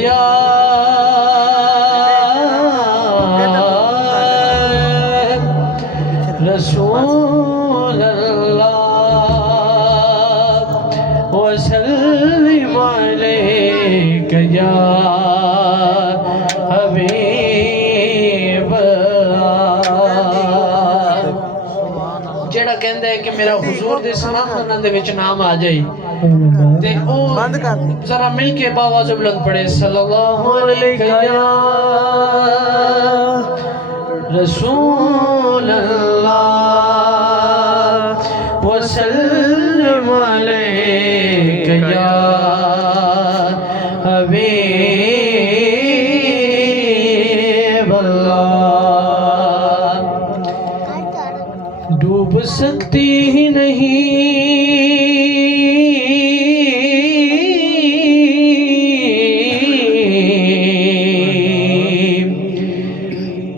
या रसूल अल्लाह वसल्लिम अलैका या हबीब अल्लाह। जेड़ा कहंदा है कि मेरा हुजूर दे सलाम दे विच नाम आ जाए ते ओ जरा मिल के आवाज़ बुलंद पड़े सल्लल्लाहु अलैहि या रसूल अल्लाह वसल्लिम अलैका या हबीब अल्लाह। डूब सकती ही नहीं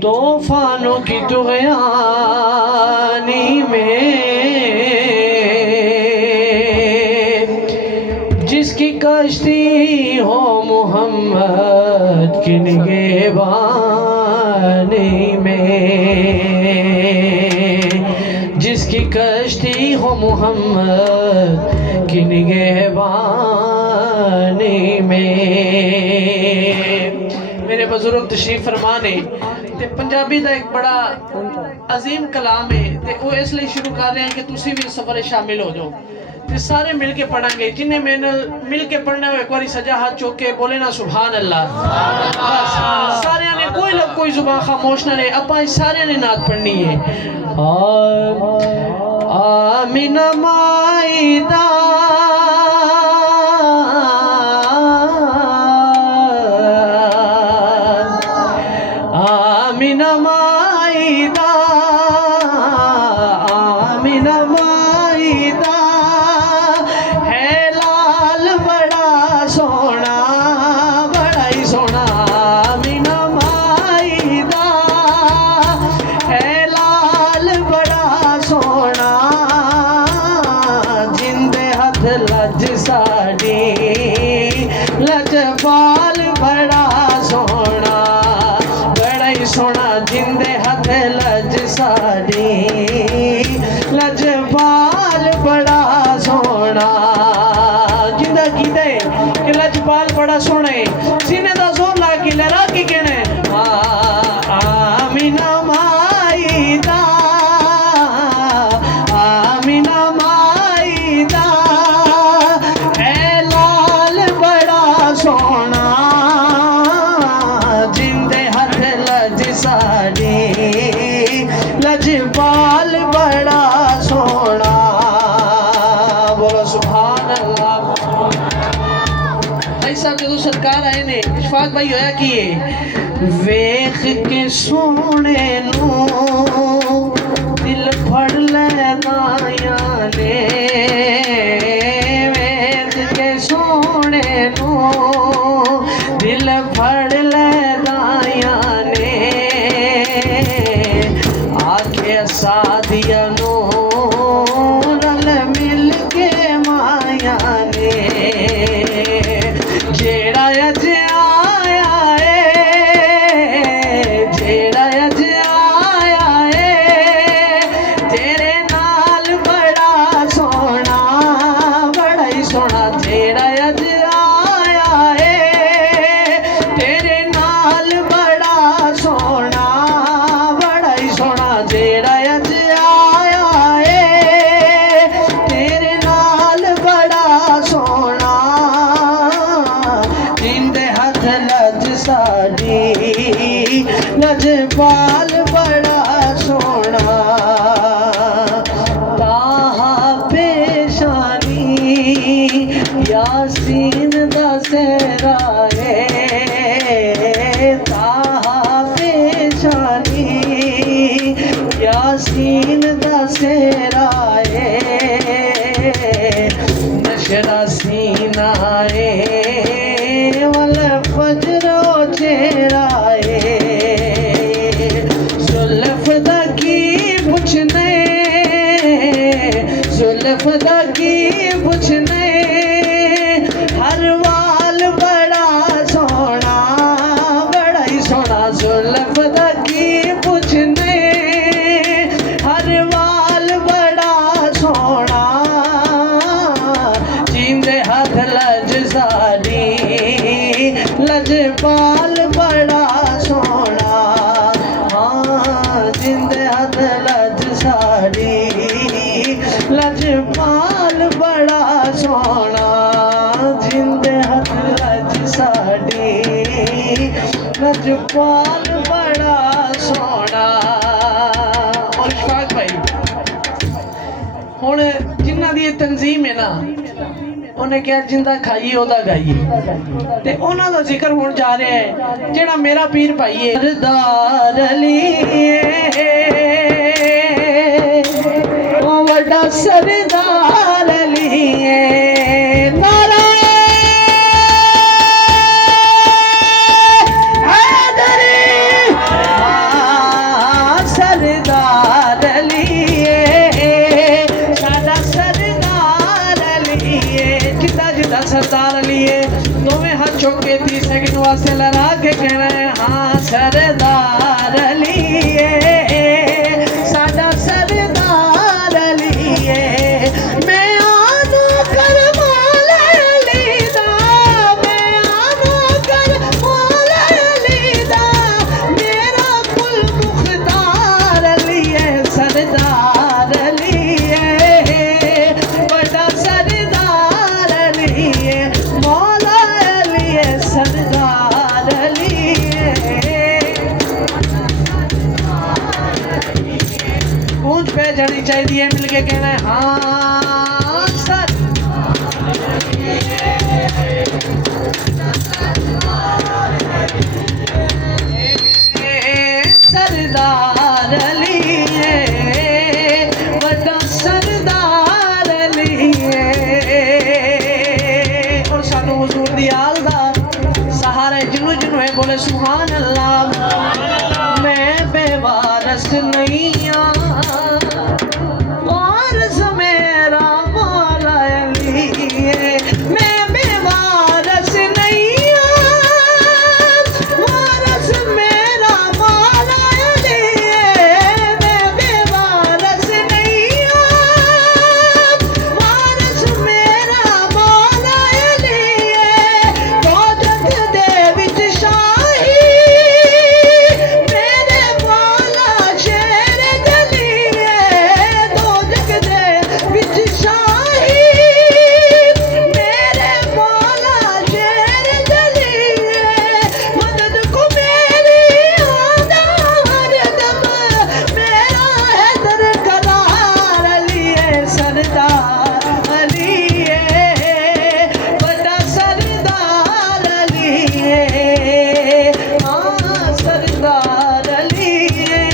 तूफानों की तुग़यानी में, जिसकी कश्ती हो मोहम्मद की निगहबानी में, जिसकी कश्ती हो मोहम्मद की निगहबानी में। मेरे बुजुर्ग तशरीफ फरमा ने ते पंजाबी का एक बड़ा अजीम कलाम है ते वो इसलिए शुरू कर रहे हैं कि तुसी भी सफर शामिल हो जाओ ते सारे मिल के पढ़ांगे। जिन्हें मेरे मिल के पढ़ना हो एक बार सजा हाथ चौक के बोले ना सुभान अल्लाह। बस सारे ने कोई लब कोई जुबान खामोश ना रहे, अपा सारे ने नात पढ़नी है। आमीना माईदा आमीना माईदा आमीना माईदा है लाल बड़ा सोना, बड़ा ही सोना। आमीना माईदा है लाल बड़ा सोना, जिंदे हथ लज साड़ी लजपाल बड़ा सोना, बड़ा ही सोना। जिंदे हथ लज साड़ी लजपाल बड़ा सोना। जिंदा कीते कि लजपाल बड़ा सोना है, सीने दा जोर ला के लहरा के कहने आमीना माईदा आमीना माईदा है लाल बड़ा सोना, जिंदे हथ लज साड़ी लजपाल बड़ा सोना। बोलो सुभान अल्लाह। भाई साहब जो सरकार आए ने इशफाक भाई होया कि वेख के सोने नू दिल फड़ लेना ने, वेख के सोने नू दिल फड़ लेना ने, आखे सादिया नू रल मिल के माया ने, जेड़ा अज आया है जेड़ा अज आया है तेरे नाल बड़ा सोना, बड़ा ही सोना। जेड़ा अज आया है तेरे नाल बड़ा सोना, बड़ा ही सोना। जेड़ा अज आया है तेरे नाल बड़ा सोना, जिंदे हथ लज साड़ी लजपाल बड़ा सोना। ताहा पेशानी यासीन दा सेहरा है, ताहा पेशानी यासीन दा सेहरा है, नशरा सीना है वल फजरो चेहरा है, जुल्फ दा की पुछने जुल्फ दा की पुछने हर वाल बड़ा लजपाल बड़ा सोना, हाँ जिंदे हथ लज साड़ी, लजपाल बड़ा सोना, जिंदे हथ लज साड़ी, लजपाल बड़ा सोना। और इशफाक भाई हुण जिन्हां दी तंजीम है ना, उन्हें क्या जिंदा खाइए ओदा गाइए, ते उन्हां दा जिक्र होण जा रहा है जेड़ा मेरा पीर भाई है सरदार अली, ओ वड्डा सरदार अली नारा सरदार अली, साडा सरदार अली, जिदा जिदा सरदार अली दोवें हाथ चुक के 30 सेकंड वास्ते लहरा के कहना है हाँ सरदार अली, साडा सरदार अली, मैं आनो कर मौला अली दा, मैं आनो कर मौला अली दा, मेरा कुल मुख्तार अली है सरदार अली है, बड़ा सरदार अली है, मौला अली है सरदार अली है। गूंज पे जानी चाहिए, मिलके कहना है हाँ सर सरदार अली है, बड़ा सरदार अली है। और सानू हुजूर दी आल दा सहारा जिन्नू जिन्नू है बोले सुभान अल्लाह। मैं बेवारस नहीं वारस मेरा मौला अली है, मैं बेवारस नहीं वारस मेरा मौला अली है, मैं बेवारस नहीं वारस मेरा मौला अली है, तो जग दे विच शाही मेरे मौला शेर जली है, तो जग दे विच शाही मेरे मौला शेर जली है, मदद को मेरी आदा हरदम मेरा हैदर करार अली है सरदार अली है, बड़ा सरदार अली है, हाँ सरदार अली है,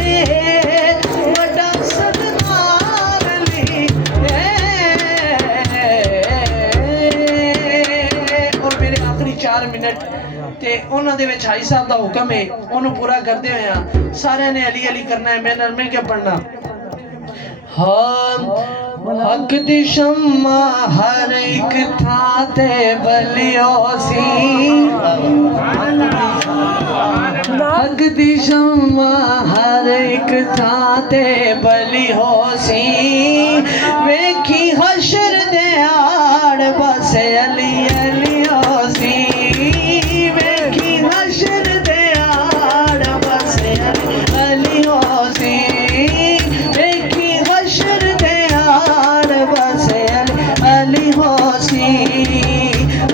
बड़ा सरदार अली है। और मेरे आखिरी 4 मिनट ते उन्हां दे विच हाई साहब दा हुक्म है, उन्होंने पूरा करते हुए सारे ने अली अली करना है, मेरे नाल मिल के पढ़ना। हाँ हक दी शम्मा हर एक थां ते बलियो सी, हक दी शम्मा हर एक थां ते बली हो सी, वेखी हशर दे आड़ बस अली अली हो सी, वेखी हशर दे आड़ बस अली हो सी, वेखी हशर दे आड़ बस अली हो सी,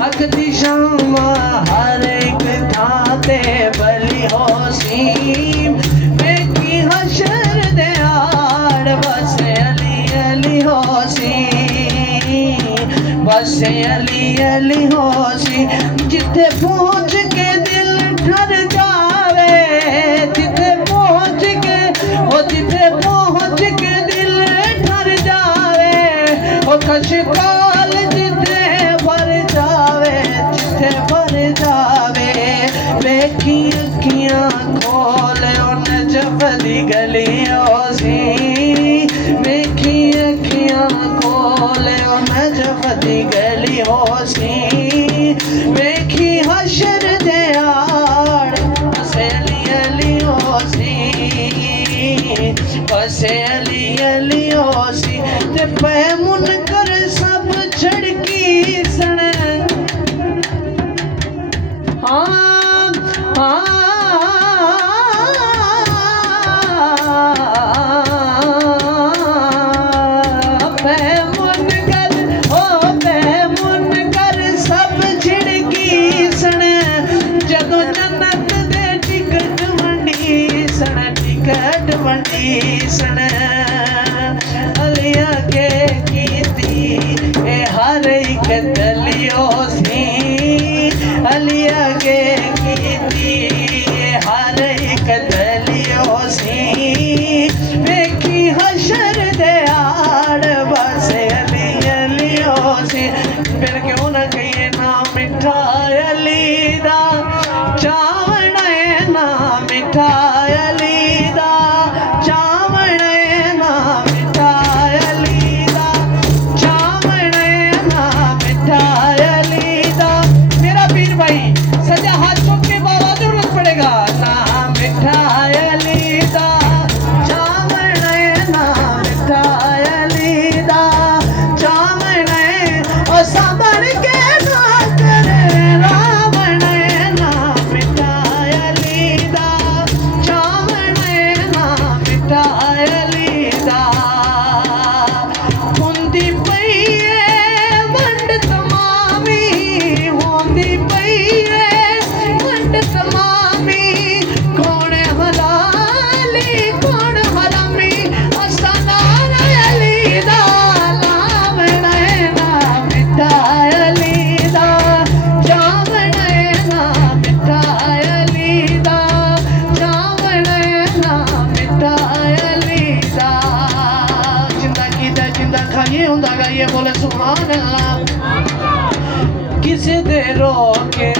हक दी शम्मा हर एक थां ते बली हो सी, वेखी हशर दे आड़ बस अली अली हो सी, बस अली अली हो सी, जिथे पहुंच के दिल ठर जावे, जिथे पहुंच के ओ जिथे पहुंच के दिल ठर जावे, ओ कशकाल जिथे भर जावे, जिथे भर जावे, वेखी अखियां खोल नजफ दी गलियों सी, वेखी अखियां खोल नजफ दी गलियों सी, वेखी हशर दे आड़ बस अली अली हो सी, बस अली अली हो सी, ते पै मुनकर सब छड़की सन, हाँ अली अगे कीती हर एक दलियो सी वेखी हशर दे आड़ बस अली अलियो सी फिर क्यों ना कहिए ना मिठा अली दा चावण ना मिठा अली दा चावण ना मिठा अली दा चावण ना मिठा अली दा मेरा पीर भाई सजा हाथ चुक के बाबा जरूरत पड़ेगा ना मिठा अली दा चावण ना मिठा अली दा चावण ओ सामण के ना करे रावण ना मिठा अली दा चावण ना मिठा अली दा हुंदी पई है वंड तमामी होंदी पई है वंड तमामी कौन हलाली कौन हरामी असा नारा अली दा लावण ना मिठा अली दा चावण ना मिठा अली दा चावण ना मिठा अली दा जिंदा कीदा जिंदा खाइए हुंदा गाइए बोले सुभान अल्लाह किसे दे रोके